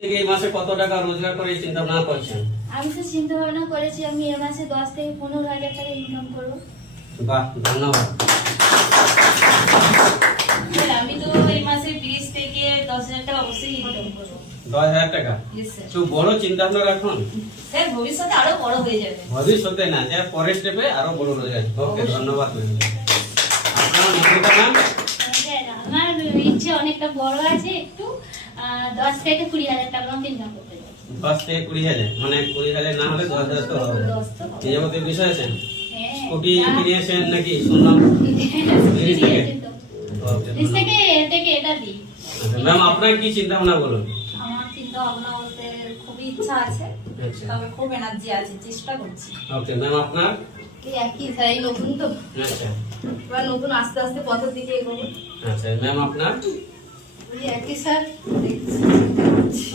এই মাসে কত টাকা রোজগার করে চিন্তা ভাবনা করছেন? আমি তো চিন্তা ভাবনা করেছি আমি এ মাসে 10 থেকে 15,000 টাকা ইনকাম করব। বাহ, ধন্যবাদ। স্যার আমি তো এই মাসে 20 থেকে 10,000 টাকা অবশ্যই ইনকাম করব। 10,000 টাকা? Yes sir. তো বড় চিন্তা ভাবনা রাখুন। স্যার ভবিষ্যতে আরো বড় হয়ে যাবে। ভবিষ্যতে না, যে পরের স্টেপে আরো বড় রোজগার। ওকে, ধন্যবাদ ম্যাম। আপনার নামটা ম্যাম? আমার ইচ্ছে অনেকটা বড় আছে, একটু 10 থেকে 20,000 টাকা ইনকাম করতে চাই। 10 থেকে 20,000, মানে 20,000 না হলে 10,000 তো হবে। 10 তো হবে। এই যাবতীয় বিষয় আছেন? হ্যাঁ। স্কুটি কিনেছেন নাকি শুনলাম? স্কুটি দিয়েছে তো। ওকে, নিজ থেকে এটা দিই। ম্যাম আপনার কি চিন্তা ভাবনা বলুন? আমার চিন্তা ভাবনা বলতে খুবই ইচ্ছা আছে, আচ্ছা, তবে খুব এনার্জি আছে, চেষ্টা করছি। ওকে ম্যাম আপনার? এই একই স্যার, এই নতুন তো, আচ্ছা এবার নতুন আস্তে আস্তে পথের দিকে এগোবো। আচ্ছা ম্যাম আপনার? ওই একই স্যার, দেখছি চিন্তা করছি।